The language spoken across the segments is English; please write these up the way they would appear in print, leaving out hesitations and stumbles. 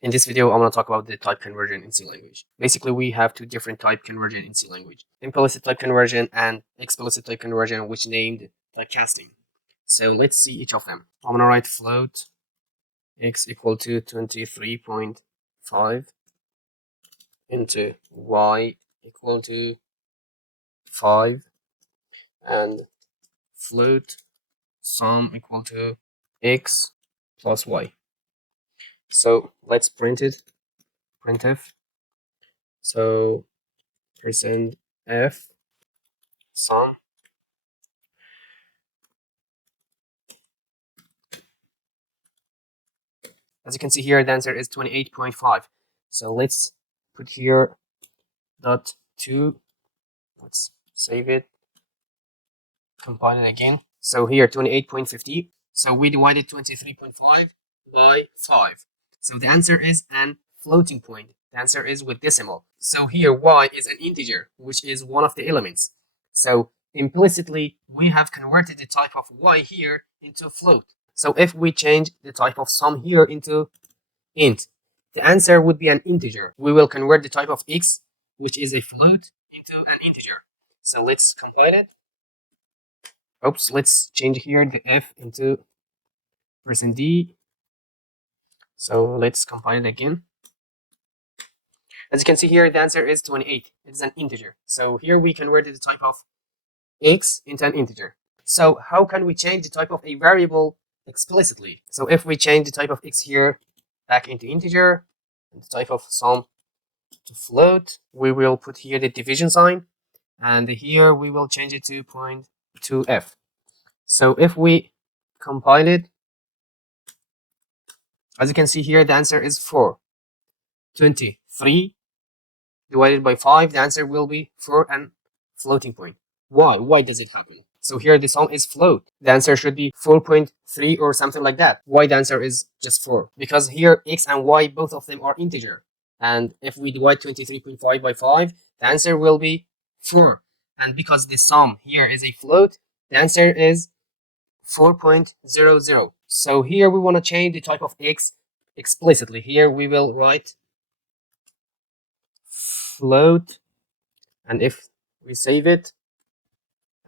In this video, I'm going to talk about the type conversion in C language. Basically, we have two different type conversion in C language. Implicit type conversion and explicit type conversion, which named typecasting. So let's see each of them. I'm going to write float x equal to 23.5 into y equal to 5 and float sum equal to x plus y. So let's print it. Printf. So %f sum as you can see here, the answer is 28.5. So let's put here dot 2. Let's save it, compile it again. So here 28.50. So we divided 23.5 by 5. So the answer is an floating point. The answer is with decimal. So here y is an integer, which is one of the elements. So implicitly, we have converted the type of y here into float. So if we change the type of sum here into int, the answer would be an integer. We will convert the type of x, which is a float, into an integer. So let's compile it. Oops, let's change here the f into %d. So let's compile it again. As you can see here, the answer is 28. It's an integer. So here we converted the type of x into an integer. So how can we change the type of a variable explicitly? So if we change the type of x here back into integer, and the type of sum to float, we will put here the division sign, and here we will change it to 0.2f. So if we compile it, as you can see here, the answer is 4. 23 divided by 5, the answer will be 4 and floating point. Why does it happen? So here the sum is float. The answer should be 4.3 or something like that. Why the answer is just 4? Because here x and y, both of them are integer. And if we divide 23.5 by 5, the answer will be 4. And because the sum here is a float, the answer is 4.00. So here we want to change the type of x explicitly. Here we will write float, and if we save it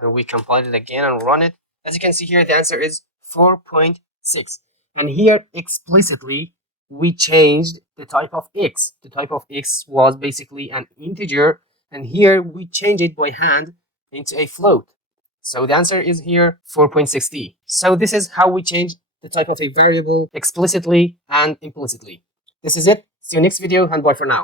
and we compile it again and run it, as you can see here, the answer is 4.6. And here explicitly we changed the type of x. The type of x was basically an integer, and here we change it by hand into a float. So the answer is here 4.6d. So this is how we change the type of a variable explicitly and implicitly. This is it. See you next video, and bye for now.